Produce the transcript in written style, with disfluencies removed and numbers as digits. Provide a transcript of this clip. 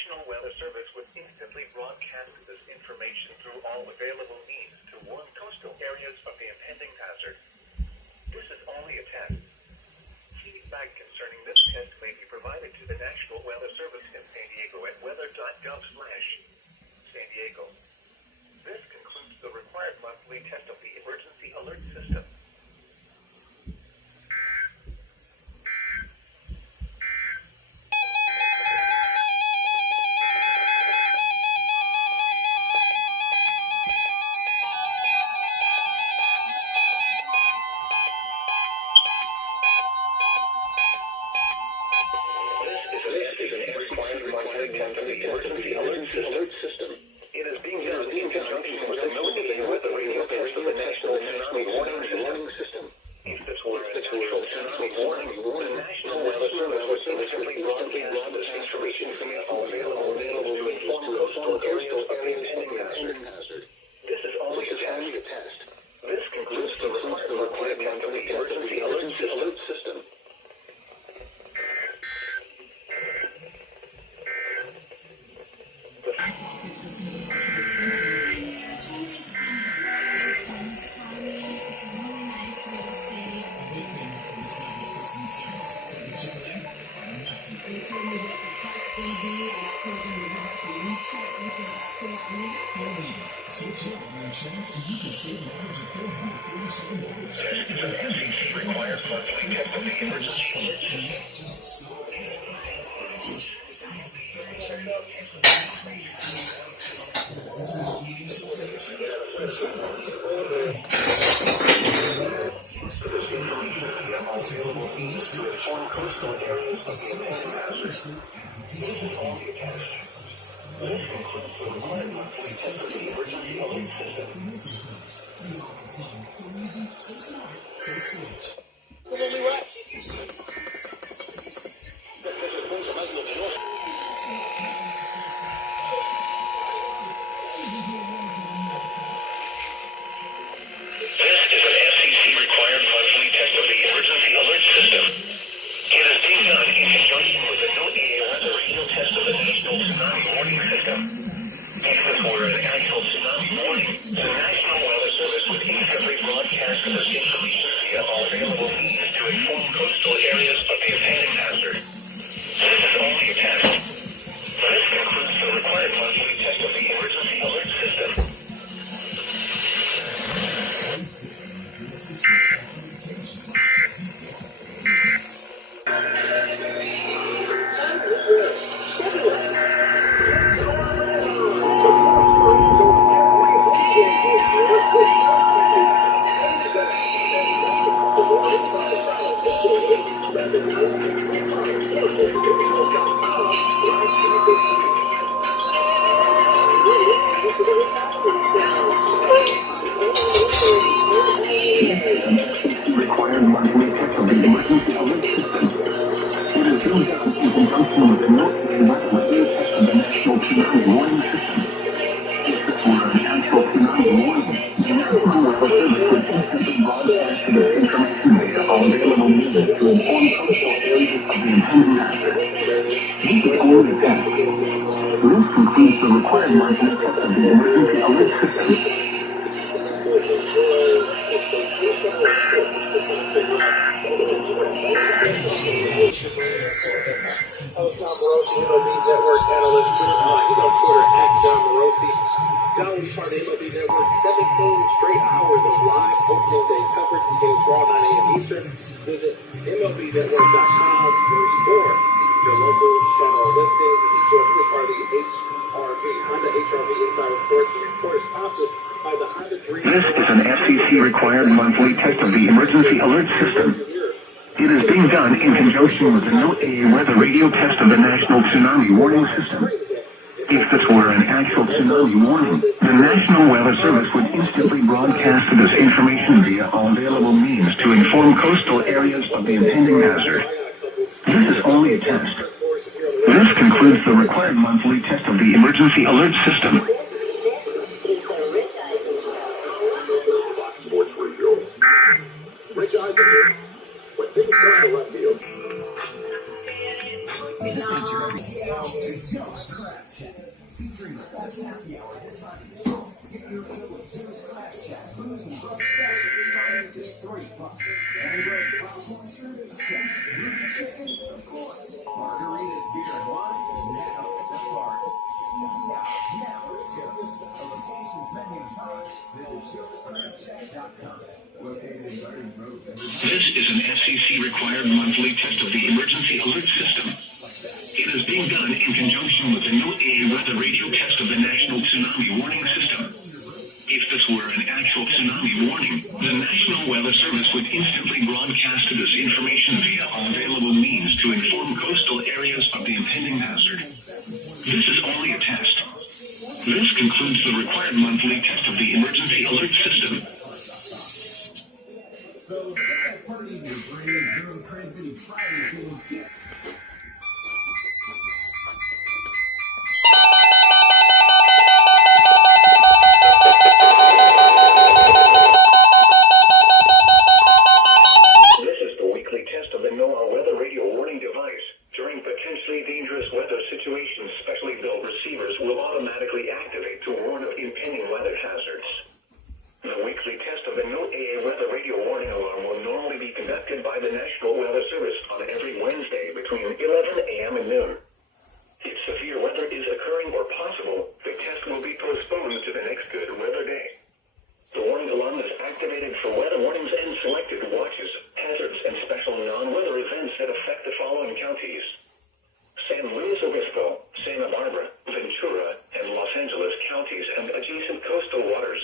National Weather Service would instantly broadcast this information through all available means to warn coastal areas of the impending hazard. This is only a test. Feedback concerning this test may be provided to the National Weather Service in San Diego at weather.gov/San Diego. This concludes the required monthly test of the emergency alert system. Emergency alert system. It is being done in conjunction with the radio test of the National Warning System. If this were a tsunami warning, the National Weather Service would instantly broadcast this information from all available means to coastal areas of impending hazard. This is only a test. This concludes the required monthly emergency alert system. Required monthly test of the emergency with the NOAA weather radio test of the National Tsunami Warning System. If this were an actual tsunami warning, the National Weather Service would instantly broadcast this information via all available means to inform coastal areas of the impending hazard. This is only a test. This concludes the required monthly test of the emergency alert system. Featuring the best happy hour this side of the show. Get your fill of Jim's Crab Shack booze and grub specials starting at just $3. And bread, popcorn, shrimp, shack, ruby chicken, of course. Margaritas, beer, and wine, now it's a party. Easy out, now at Jim's. For locations, menu, and times, visit Jim'sCrabShack.com. Located in Garden Road. This is an FCC-required monthly test of the emergency alert system. It is being done in conjunction with the NOAA weather radio test of the National Tsunami Warning System. If this were an actual tsunami warning, the National Weather Service would instantly broadcast this information via all available means to inform coastal areas of the impending hazard. This is only a test. This concludes the required monthly test of the emergency alert system. So, that party in your brain, neurotransmitting fire feeling kick. Santa Barbara, Ventura, and Los Angeles counties and adjacent coastal waters.